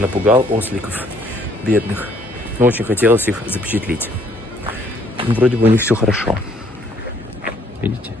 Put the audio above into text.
напугал осликов бедных. Но очень хотелось их запечатлеть. Ну, вроде бы у них все хорошо. Видите?